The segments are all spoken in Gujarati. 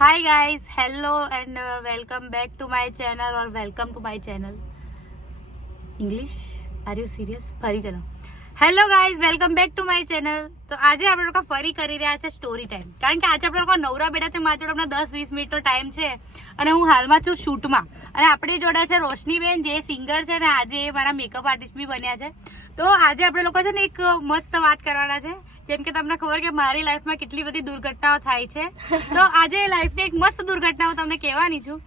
Hi guys, hello and welcome back to my channel or welcome to my channel. English? Are you serious? ફરી ચલો. Hello guys, welcome back to my channel. તો આજે આપણે લોકો ફરી કરી રહ્યા છે સ્ટોરી ટાઈમ, કારણ કે આજે આપણે લોકો નવરા બેઠા છે. મારા જોડે હમણાં 10-20 મિનિટનો ટાઈમ છે અને હું હાલમાં છું શૂટમાં. અને આપણી જોડે છે રોશનીબેન, જે સિંગર છે ને આજે મારા મેકઅપ આર્ટિસ્ટ બી બન્યા છે. તો આજે આપણે લોકો છે ને એક મસ્ત વાત કરવાના છે. જેમ કે તમને ખબર કે મારી લાઈફમાં કેટલી બધી દુર્ઘટનાઓ થાય છે, તો આજે લાઈફની એક મસ્ત દુર્ઘટનાઓ તમને કહેવાની છું.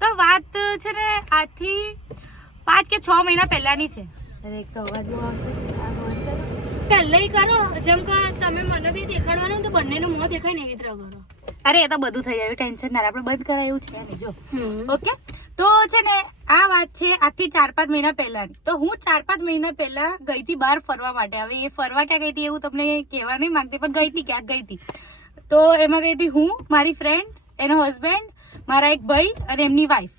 તો વાત છે ને આજથી 5 કે 6 મહિના પહેલાની છે. અરે એક તો અવાજ બહુ આવશે, પહેલે કરો જેમ કે તમે મને બી દેખાડવાનું તો બંનેનું મોં દેખાય ને એવી રીતે કરો. અરે એ તો બધું થઈ જાય, ટેન્શન ના, આપણે બંધ કરાયું છે ને. જો ઓકે, તો છે ને આ વાત છે આજથી 4-5 મહિના પહેલાની. તો હું 4-5 મહિના પહેલા ગઈ હતી બહાર ફરવા માટે. હવે એ ફરવા ક્યાં ગઈ હતી એવું તમને કહેવા નહીં માંગતી, પણ ગઈ હતી, ક્યાંક ગઈ હતી. તો એમાં ગઈ હતી હું, મારી ફ્રેન્ડ, એનો હસબન્ડ, મારા એક ભાઈ અને એમની વાઈફ.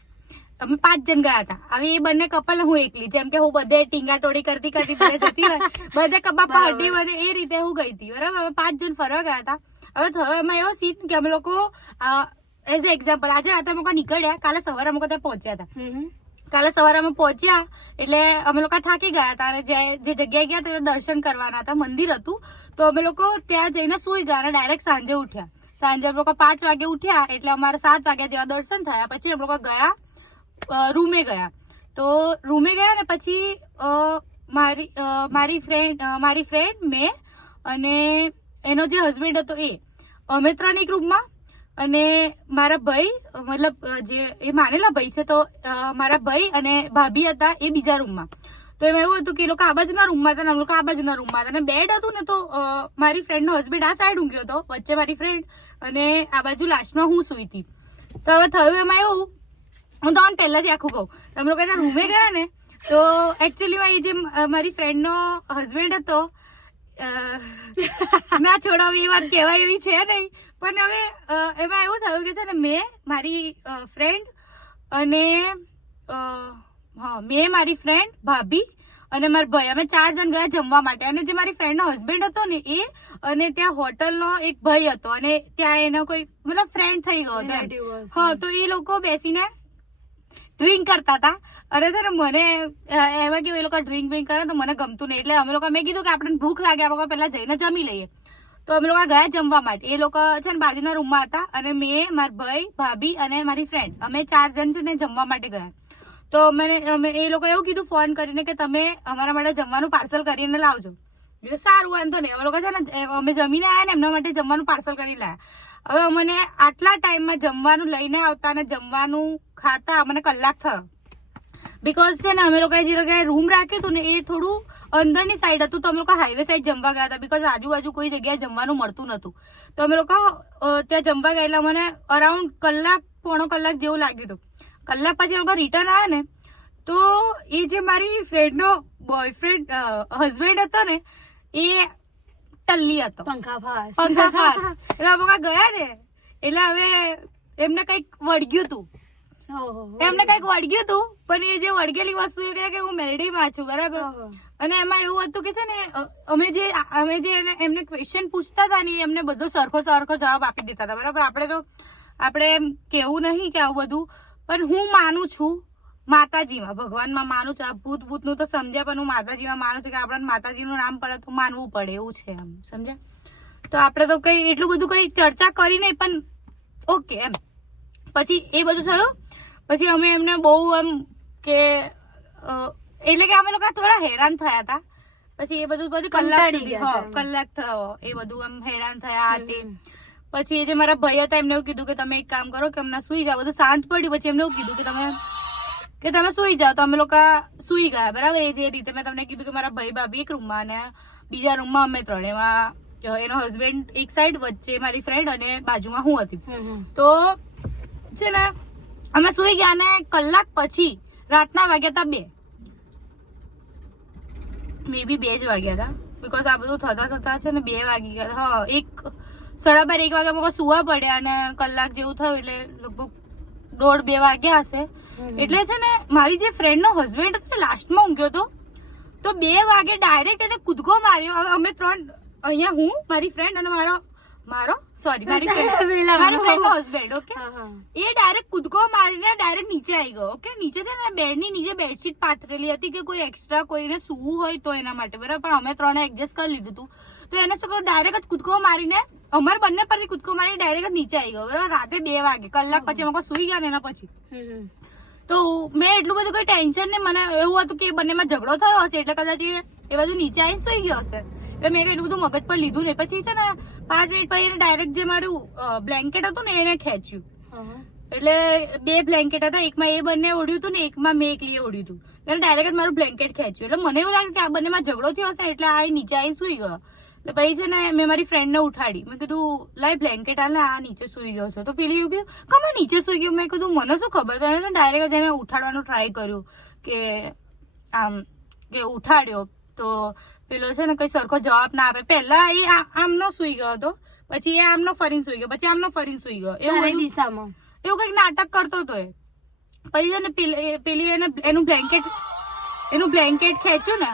અમે 5 જણ ગયા હતા. હવે એ બંને કપલ, હું એકલી. જેમ કે હું બધે ટીંગા ટોળી કરતી જતી હોય, બધે કબાપા હડી બને એ રીતે હું ગઈ હતી. બરાબર, અમે 5 જણ ફરવા ગયા હતા. હવે થયો એમાં એવો સીન કે અમે લોકો એઝ એ એક્ઝામ્પલ આજે રાતે અમે લોકો નીકળ્યા, કાલે સવારે અમે લોકો ત્યાં પહોંચ્યા હતા. કાલે સવારે અમે પહોંચ્યા એટલે અમે લોકો થાકી ગયા હતા અને જે જગ્યાએ ગયા ત્યાં દર્શન કરવાના હતા, મંદિર હતું. તો અમે લોકો ત્યાં જઈને સુઈ ગયા અને ડાયરેક્ટ સાંજે ઉઠ્યા. સાંજે અમે લોકો 5 વાગે ઉઠ્યા એટલે અમારે 7 વાગ્યા જેવા દર્શન થયા. પછી અમે લોકો ગયા રૂમે ગયા. તો રૂમે ગયા ને પછી મારી ફ્રેન્ડ, મેં અને એનો જે હસબન્ડ હતો અમે 3 એક રૂમમાં, અને મારા ભાઈ, મતલબ જે એ માનેલા ભાઈ છે, તો મારા ભાઈ અને ભાભી હતા એ બીજા રૂમમાં. તો એમાં એવું હતું કે એ લોકો આ બાજુના રૂમમાં હતા ને અમે લોકો આ બાજુના રૂમમાં હતા. અને બેડ હતું ને, તો મારી ફ્રેન્ડનો હસબન્ડ આ સાઈડ ઊંઘ્યો હતો, વચ્ચે મારી ફ્રેન્ડ અને આ બાજુ લાસ્ટમાં હું સુઈ હતી. તો હવે થયું એમાં એવું, હું તમને પહેલાથી આખું કહું. અમે લોકો ત્યાં રૂમે ગયા ને, તો એકચ્યુઅલીમાં એ જે મારી ફ્રેન્ડનો હસબન્ડ હતો, ના છોડાવી એ વાત કહેવાય એવી છે નહીં, પણ હવે એમાં એવું થયું કે છે ને મેં મારી ફ્રેન્ડ અને મારી ફ્રેન્ડ, ભાભી અને મારા ભાઈ, અમે 4 જણ ગયા જમવા માટે. અને જે મારી ફ્રેન્ડનો હસબન્ડ હતો ને એ, અને ત્યાં હોટલનો એક ભાઈ હતો અને ત્યાં એનો કોઈ મતલબ ફ્રેન્ડ થઈ ગયો હતો. હા, તો એ લોકો બેસીને ડ્રિંક કરતા હતા. અરે છે ને મને એમાં કેવું, એ લોકો ડ્રિંક કરે તો મને ગમતું નહીં. એટલે અમે લોકો, મેં કીધું કે આપણને ભૂખ લાગે, આપણે પહેલા જઈને જમી લઈએ. તો અમે લોકો ગયા જમવા માટે. એ લોકો છે ને બાજુના રૂમમાં હતા અને મેં, મારા ભાઈ, ભાભી અને મારી ફ્રેન્ડ, અમે 4 જણ છે ને જમવા માટે ગયા. તો એ લોકો એવું કીધું ફોન કરીને કે તમે અમારા માટે જમવાનું પાર્સલ કરીને લાવજો. સારું, વાંધો નહીં. અમે લોકો છે ને અમે જમીને આવ્યા ને એમના માટે જમવાનું પાર્સલ કરીને લાવ્યા. હવે અમને આટલા ટાઈમમાં જમવાનું લઈને આવતા અને જમવાનું ખાતા અમને કલાક થયો. બીકોઝ છે ને અમે લોકોએ જે જગ્યાએ રૂમ રાખ્યું હતું ને એ થોડું અંદરની સાઈડ હતું. તો અમે લોકો હાઈવે સાઈડ જમવા ગયા હતા, બીકોઝ આજુબાજુ કોઈ જગ્યાએ જમવાનું મળતું નતું. તો અમે લોકો ત્યાં જમવા ગયા એટલે મને અરાઉન્ડ પોણો કલાક જેવું લાગ્યું હતું. કલાક પછી અમે રિટર્ન આવ્યા ને, તો એ જે મારી ફ્રેન્ડનો બોયફ્રેન્ડ હસબન્ડ હતો ને, એ ટલ્લી હતો, પંખા ફાસ. એટલે અમે લોકો ગયા ને એટલે હવે એમને કંઈક વળગ્યું હતું, પણ એ જે વળગેલી વસ્તુ એ કહે કે હું મેલડીમાં છું. બરાબર. અને એમાં એવું હતું કે છે ને અમે જે એમને ક્વેશ્ચન પૂછતા હતા ને એમને બધો સરખો જવાબ આપી દેતા હતા. બરાબર. આપણે એમ કેવું નહીં કે આવું બધું, પણ હું માનું છું માતાજીમાં, ભગવાનમાં માનું છું. આ ભૂતનું તો સમજ્યા, પણ હું માતાજીમાં માનું છું કે આપણને માતાજીનું નામ પડે તો માનવું પડે એવું છે, એમ સમજ્યા. તો આપણે તો કઈ એટલું બધું કઈ ચર્ચા કરી નહીં, પણ ઓકે એમ. પછી એ બધું થયું. પછી અમે એમને બહુ એમ કે એટલે કે અમે લોકો થોડા હેરાન થયા હતા. પછી એ બધું કલાક થયો, એ બધું એમ હેરાન થયા તે. પછી એ જે મારા ભાઈ હતા એમને એવું કીધું કે તમે એક કામ કરો કે અમને સુઈ જાઓ. બધું શાંત પડ્યું. પછી એમને એવું કીધું કે તમે સુઈ જાઓ. તો અમે લોકો સુઈ ગયા. બરાબર. એ જે રીતે મેં તમને કીધું કે મારા ભાઈ ભાભી એક રૂમમાં અને બીજા રૂમમાં અમે 3. એમાં એનો હસબન્ડ એક સાઈડ, વચ્ચે મારી ફ્રેન્ડ અને બાજુમાં હું હતી. તો છે ને અમે સુઈ ગયા ને કલાક પછી રાતના વાગ્યા હતા 2, મે બી 2 જ વાગ્યા હતા. બીકોઝ આ બધું થતા છે ને 2 વાગી ગયા. હા, 1:30-1 વાગે અમે સુવા પડ્યા અને કલાક જેવું થયું એટલે લગભગ 1:30-2 વાગ્યા હશે. એટલે છે ને મારી જે ફ્રેન્ડનો હસબન્ડ હતો ને લાસ્ટમાં ઊંઘ્યો હતો. તો 2 વાગે ડાયરેક્ટ એને કૂદકો માર્યો. અમે 3 અહીંયા, હું, મારી ફ્રેન્ડ અને મારો મારો સોરી મારી friend- પેલા મારી friend નો husband, okay? હા હા એ ડાયરેક્ટ કૂદકો મારીને ડાયરેક્ટ નીચે આવી ગયો. ઓકે, નીચે છે ને બેડની નીચે બેડશીટ પાથરેલી હતી કે કોઈ એક્સ્ટ્રા કોઈને સૂવું હોય તો એના માટે, બરાબર. પણ અમે ત્રણે એડજસ્ટ કરી લીધું હતું. તો એને શું કર્યું, ડાયરેક્ટ જ કૂદકો મારીને અમારે બંને પરથી કૂદકો મારીને ડાયરેક્ટ જ નીચે આવી ગયો, બરાબર. રાતે 2 વાગે, કલાક પછી અમે સુઈ ગયા ને એના પછી. તો મેં એટલું બધું કોઈ ટેન્શન નહીં, મને એવું હતું કે બંનેમાં ઝઘડો થયો હશે એટલે કદાચ એ બાજુ નીચે આવીને સુઈ ગયો હશે. એટલે મેં એટલું બધું મગજ પર લીધું નહીં. પછી છે ને 5 મિનિટ પછી એને ડાયરેક્ટ જે મારું બ્લેન્કેટ હતું ને એને ખેંચ્યું. એટલે 2 બ્લેન્કેટ હતા, એકમાં એ બંને ઓઢ્યું હતું ને એકમાં મેં એકલીએ ઓઢ્યું હતું. એટલે ડાયરેક્ટ જ મારું બ્લેન્કેટ ખેંચ્યું. એટલે મને એવું લાગ્યું કે આ બંનેમાં ઝઘડો થયો હશે એટલે આ નીચે આવીને સુઈ ગયો. એટલે પછી છે ને મેં મારી ફ્રેન્ડને ઉઠાડી. મેં કીધું લાઈ બ્લેન્કેટ આલે, આ નીચે સુઈ ગયો છે. તો પેલી એવું કીધું કમા નીચે સુઈ ગયો. મેં કીધું મને શું ખબર. તો એને ડાયરેક્ટ જ એને ઉઠાડવાનું ટ્રાય કર્યું કે આમ કે ઉઠાડ્યો તો પેલો છે ને કઈ સરખો જવાબ ના આપે. પહેલા એ આમનો સુઈ ગયો હતો, પછી એ આમનો ફરીને સુઈ ગયો, પછી આમનો ફરીને સુઈ ગયો. એવું દિશામાં એવું કઈક નાટક કરતો હતો એ. પછી છે ને પેલી એને એનું બ્લેન્કેટ ખેંચ્યું ને,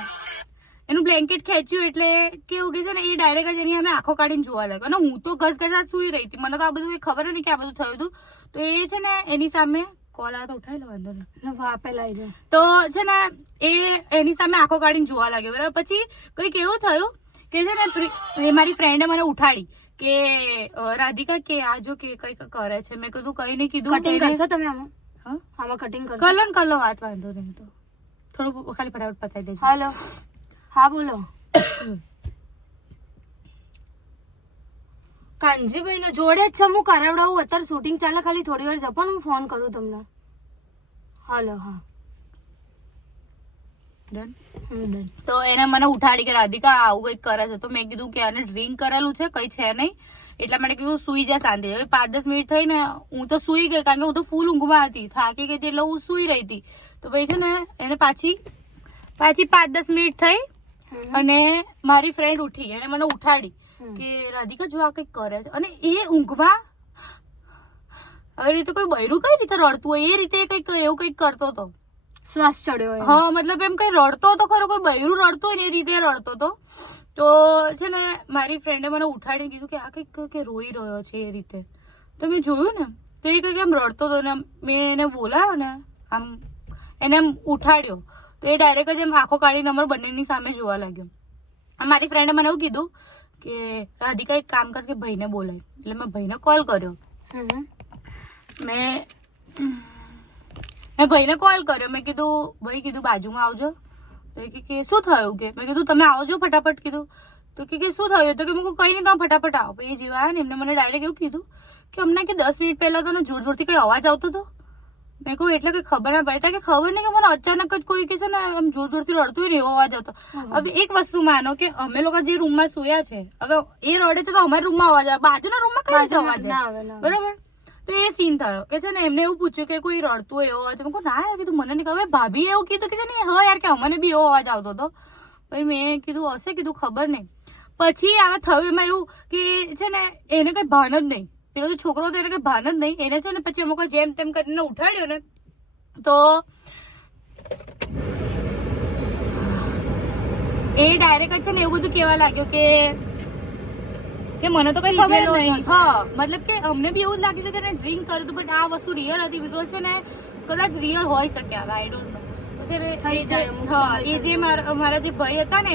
એનું બ્લેન્કેટ ખેંચ્યું એટલે કેવું કે છે ને એ ડાયરેક્ટ જ એની અમે આંખો કાઢીને જોવા લાગ્યો. અને હું તો ઘસઘસાટ સુઈ રહી હતી, મને તો આ બધું કઈ ખબર નહીં કે આ બધું થયું હતું. તો એ છે ને એની સામે કોલ આવે તો ઉઠાવી લો, વાંધો નહીં. વાપેલા તો છે ને એ એની સામે આંખો કાઢીને જોવા લાગ્યો, બરાબર. પછી કંઈક એવું થયું કે છે ને મારી ફ્રેન્ડે મને ઉઠાડી કે રાધિકા કે આ જો કે કંઈક કરે છે. મેં કીધું કઈ નહીં કીધું. કટિંગ કરશો તમે આમાં? હા આમાં કટિંગ કરશો? કલો ને કલો વાત, વાંધો નહીં. તો થોડું ખાલી ફટાફટ પતાવી દેજો. હાલો, હા બોલો. કાનજીભાઈ ને જોડે જ છે, હું કરાવડાવું. અત્યારે શૂટિંગ ચાલે, ખાલી થોડી વાર જપો ને હું ફોન કરું તમને. હાલો, હા ડન. તો એને મને ઉઠાડી કે રાધિકા આવું કંઈક કરે છે. તો મેં કીધું કે આને ડ્રિંક કરેલું છે, કઈ છે નહીં. એટલા માટે કીધું સુઈ જા શાંતિ. હવે 5-10 મિનિટ થઈ ને હું તો સુઈ ગઈ, કારણ કે હું તો ફૂલ ઊંઘમાં હતી, થાકી ગઈ હતી એટલે હું સુઈ રહી હતી. તો પછી છે ને એને પાછી 5-10 મિનિટ થઈ અને મારી ફ્રેન્ડ ઉઠી અને મને ઉઠાડી કે રાધિકા જો આ કંઈક કરે છે. અને એ ઊંઘમાં આવી રીતે કોઈ બૈરું કઈ રીતે રડતું હોય એ રીતે કંઈક એવું કંઈક કરતો હતો. શ્વાસ ચડ્યો હોય. હા, મતલબ એમ કઈ રડતો હતો ખરો, કોઈ બૈરું રડતો હોય ને એ રીતે રડતો હતો. તો છે ને મારી ફ્રેન્ડે મને ઉઠાડીને કીધું કે આ કંઈક કે રોઈ રહ્યો છે એ રીતે. તો મેં જોયું ને તો એ કંઈક એમ રડતો હતો ને મેં એને બોલાવ્યો ને આમ એને એમ ઉઠાડ્યો તો એ ડાયરેક્ટ જ એમ આંખો કાઢીને અમારા બંનેની સામે જોવા લાગ્યો. મારી ફ્રેન્ડે મને એવું કીધું કે રાધિકા એક કામ કર કે ભાઈને બોલાય. એટલે મેં ભાઈને કોલ કર્યો. મેં ભાઈને કોલ કર્યો. મેં કીધું ભાઈ કીધું બાજુમાં આવજો. તો એ કે શું થયું કે મેં કીધું તમે આવજો ફટાફટ કીધું. તો કે શું થયું? તો કે મેં કઈ નહીં, તમે ફટાફટ આવો. પછી એ જેવા આવ્યા ને એમને મને ડાયરેક્ટ એવું કીધું કે હમણાં કે 10 મિનિટ પહેલા તો જોર જોરથી કઈ અવાજ આવતો હતો. મેં કહું એટલે કઈ ખબર ના પડે, કે ખબર નહીં કે મને અચાનક જ કોઈ કે છે ને આમ જોર જોરથી રડતું હોય ને એવો અવાજ આવતો. હવે એક વસ્તુ માનો કે અમે લોકો જે રૂમમાં સોયા છે, હવે એ રડે છે તો અમારા રૂમમાં અવાજ આવે, બાજુના રૂમમાં કઈ રીતે અવાજ આવે, બરાબર. તો એ સીન થયો કે છે ને એમને એવું પૂછ્યું કે કોઈ રડતું હોય એવો અવાજ. મેં કહું ના કીધું મને નહીં ખબર. ભાભી એવું કીધું કે છે ને હા યાર કે અમને બી એવો અવાજ આવતો હતો. પછી મેં કીધું હશે, કીધું ખબર નહીં. પછી આવા થયું એમાં એવું કે છે ને એને કઈ ભાન જ નહીં. પેલો તો છોકરો હતો એને કઈ ભાન જ નહીં. એને છે ને પછી અમુક જેમ તેમ કરીને ઉઠાડ્યો ને તો એ ડાયરેક્ટ છે ને એવું બધું કહેવા લાગ્યો કે મને તો કઈ ખબર નહીં. હા, મતલબ કે અમને બી એવું જ લાગ્યું કે ડ્રિંક કર્યું હતું, બટ આ વસ્તુ રિયલ હતી. બીકોઝ છે ને કદાચ રિયલ હોઈ શકે, હવે આઈ ડોન્ટ નો. તો છે ને હા, એ જે મારા જે ભાઈ હતા ને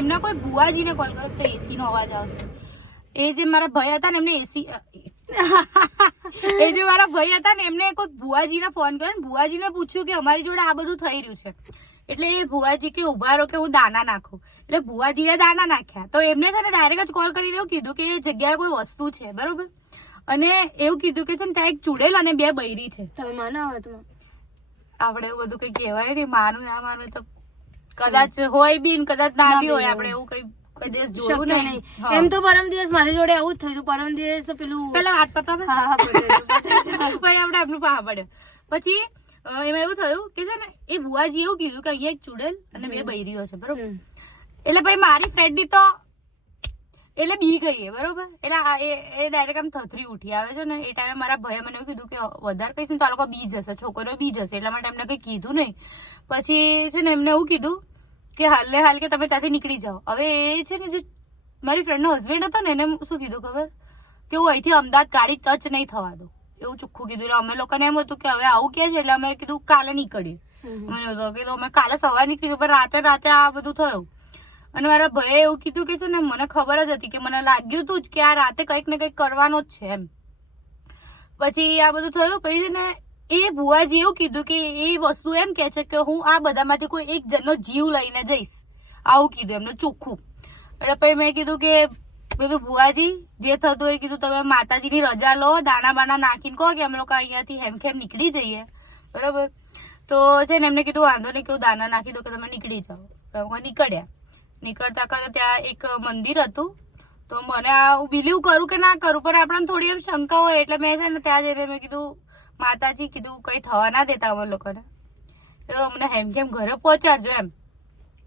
એમના કોઈ ભુવાજીને કોલ કર્યો તો એસી નો અવાજ આવશે. એ જે મારા ભાઈ હતા ને એમને એમને કોઈ ભુવાજીને ફોન કર્યો ને ભુવાજીને પૂછ્યું કે અમારી જોડે આ બધું થઈ રહ્યું છે. એટલે એ ભુવાજી કે ઉભા રહો કે હું દાના નાખું. એટલે ભુવાજીએ દાના નાખ્યા. તો એમને છે ને ડાયરેક્ટ જ કોલ કરીને એવું કીધું કે એ જગ્યાએ કોઈ વસ્તુ છે, બરોબર. અને એવું કીધું કે છે ને ત્યાં એક ચુડેલ અને 2 બૈરી છે. તમે માનો આપડે એવું બધું કઈ કહેવાય નહીં, માનું ના માનું તો કદાચ હોય બી કદાચ ના બી હોય. આપડે એવું કઈ દિવસ જોયું નહીં. એમ તો પરમ દિવસ મારી જોડે આવું જ થયું હતું. પરમ દિવસ પેલું પેલા વાત પતા પછી આપડે આપનું પાહા પડ્યો. પછી એમાં એવું થયું કે છે ને એ ભુવાજી એવું કીધું કે અહીંયા એક ચુડેલ અને 2 બૈરીઓ છે, બરોબર. એટલે ભાઈ મારી ફ્રેન્ડ તો એટલે બી ગઈ, બરોબર. એટલે એ ડાયરેક્ટ આમ થથરી ઉઠી આવે છે ને એ ટાઈમે મારા ભાઈએ મને એવું કીધું કે વધારે કહીશ ને તો આ લોકો બી જશે, છોકરીઓ બી જશે. એટલા માટે એમને કઈ કીધું નહીં. પછી છે ને એમને એવું કીધું કે હાલ કે તમે ત્યાંથી નીકળી જાઓ. હવે એ છે ને જે મારી ફ્રેન્ડનો હસબન્ડ હતો ને એને શું કીધું ખબર, કે હું અહીંથી અમદાવાદ ગાડી ટચ નહીં થવા દઉં, એવું ચોખ્ખું કીધું. એટલે અમે લોકોને એમ હતું કે હવે આવું કે છે એટલે અમે કીધું કાલે નીકળીએ. અમે કાલે સવારે નીકળીશું, પણ રાતે આ બધું થયું. અને મારા ભાઈએ એવું કીધું કે છે ને મને ખબર જ હતી કે મને લાગ્યું હતું જ કે આ રાતે કંઈક ને કંઈક કરવાનો જ છે એમ. પછી આ બધું થયું. પછી ને એ ભુવાજી એવું કીધું કે એ વસ્તુ એમ કે છે કે હું આ બધામાંથી કોઈ એક જણનો જીવ લઈને જઈશ, આવું કીધું એમને ચોખ્ખું. એટલે પછી મેં કીધું કે પેલું ભુવાજી જે થતું હોય કીધું તમે માતાજીની રજા લો, દાણા બાણા નાખીને કહો કે અમે લોકો અહીંયાથી હેમખેમ નીકળી જઈએ, બરાબર. તો છે ને એમને કીધું વાંધો નહીં, કેવું દાના નાખી દો કે તમે નીકળી જાઓ. અમે નીકળ્યા. નીકળતા કરતા ત્યાં એક મંદિર હતું. તો મને હું બિલીવ કરું કે ના કરું, પણ આપણને થોડી એમ શંકા હોય એટલે મેં છે ને ત્યાં જઈને મેં કીધું માતાજી કીધું કંઈ થવા ના દેતા અમે લોકોને, એટલે અમને હેમખેમ ઘરે પહોંચાડજો એમ.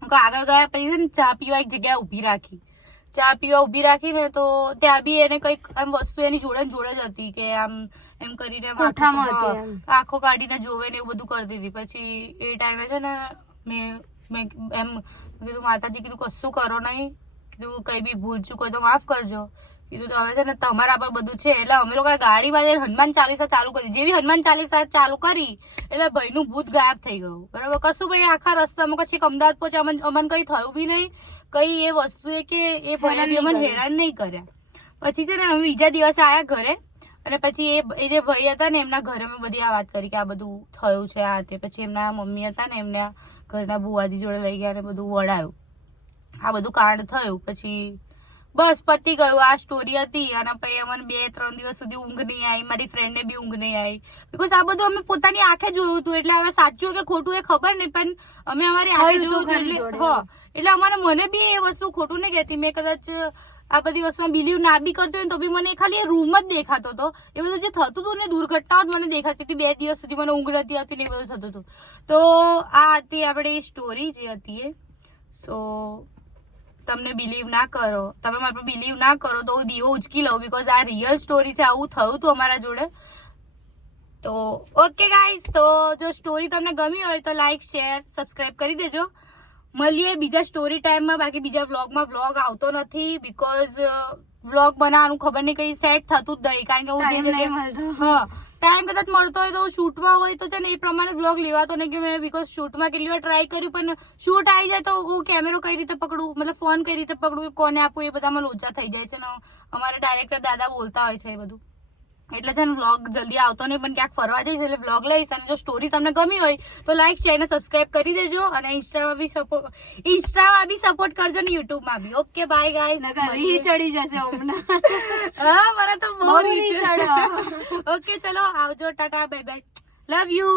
આગળ ગયા પછી છે ને ચા પીવા એક જગ્યાએ ઊભી રાખી. ચા પીવા ઊભી રાખીને તો ત્યાં બી એને કંઈક એમ વસ્તુ એની જોડે જ હતી કે આમ એમ કરીને આંખો કાઢીને જોવે ને એવું બધું કરતી હતી. પછી એ ટાઈમે છે ને મેં એમ કીધું માતાજી કીધું કશું કરો નહીં, કીધું કઈ બી ભૂલ ચૂક હોય તો માફ કરજો. કીધું તો હવે છે ને તમારા પર બધું છે. એટલે અમે લોકો ગાડીમાં હનુમાન ચાલીસા ચાલુ કરી. જેવી હનુમાન ચાલીસા ચાલુ કરી એટલે ભાઈનું ભૂત ગાયબ થઈ ગયું, બરાબર. કશું ભાઈ આખા રસ્તામાં પછી અમદાવાદ પહોંચ્યા અમને કઈ થયું બી નહીં, કઈ એ વસ્તુએ કે એ ભાઈ બી અમને હેરાન નહીં કર્યા. પછી છે ને અમે બીજા દિવસે આવ્યા ઘરે. અને પછી એ જે ભાઈ હતા ને એમના ઘરે મેં બધી આ વાત કરી કે આ બધું થયું છે આ તે. પછી એમના મમ્મી હતા ને એમના ઘરના ભુવાજી જોડે લઈ ગયા ને બધું વડાયું, આ બધું કાંડ થયું. પછી બસ પતી ગયું, આ સ્ટોરી હતી. અને પછી અમને 2-3 દિવસ સુધી ઊંઘ નહીં આવી, મારી ફ્રેન્ડને બી ઊંઘ નહીં આવી, બીકોઝ આ બધું અમે પોતાની આંખે જોયું હતું. એટલે હવે સાચું કે ખોટું એ ખબર નહીં, પણ અમે અમારી આંખે જોયું એટલે અમારે મને બી એ વસ્તુ ખોટું નહીં કહેતી. મેં કદાચ આ બધી વસ્તુ બિલીવ ના બી કરતો હોય તો બી મને ખાલી એ રૂમ જ દેખાતો હતો. એ બધું જે થતું હતું ને દુર્ઘટનાઓ જ મને દેખાતી હતી. 2 દિવસ સુધી મને ઊંઘ નથી આવતી ને એ બધું થતું હતું. તો આ હતી આપણી સ્ટોરી જે હતી એ. સો તમને બિલીવ ના કરો, તમે મારા પર બિલીવ ના કરો તો હું દીવો ઉચકી લઉં, બીકોઝ આ રિયલ સ્ટોરી છે. આવું થયું હતું અમારા જોડે. તો ઓકે ગાઈઝ, તો જો સ્ટોરી તમને ગમી હોય તો લાઈક શેર સબસ્ક્રાઈબ કરી દેજો. મળીએ બીજા સ્ટોરી ટાઈમમાં. બાકી બીજા વ્લોગમાં વ્લોગ આવતો નથી બીકોઝ વ્લોગ બનાવવાનું ખબર નહીં કઈ સેટ થતું જ નહીં. કારણ કે હું જે ટાઈમ કદાચ મળતો હોય તો શૂટમાં હોય તો છે ને એ પ્રમાણે વ્લોગ લેવાતો નહીં કે મેં બીકોઝ શૂટમાં કેટલી વાર ટ્રાય કર્યું પણ શૂટ આવી જાય તો હું કેમેરો કઈ રીતે પકડું, મતલબ ફોન કઈ રીતે પકડું, કોને આપું, એ બધામાં લોચા થઈ જાય છે ને. અમારે ડાયરેક્ટર દાદા બોલતા હોય છે એ બધું, એટલે છે ને વ્લોગ જલ્દી આવતો નહીં. પણ ક્યાંક ફરવા જઈશ એટલે વ્લોગ લઈશ. અને જો સ્ટોરી તમને ગમી હોય તો લાઈક શેર અને સબસ્ક્રાઈબ કરી દેજો. અને ઇન્સ્ટામાં બી સપોર્ટ કરજો ને યુટ્યુબમાં બી. Okay bye guys. ચડી જશે હમણાં. હા મને તો બહુ ચડે. ઓકે ચલો આવજો, Tata bye bye, love you.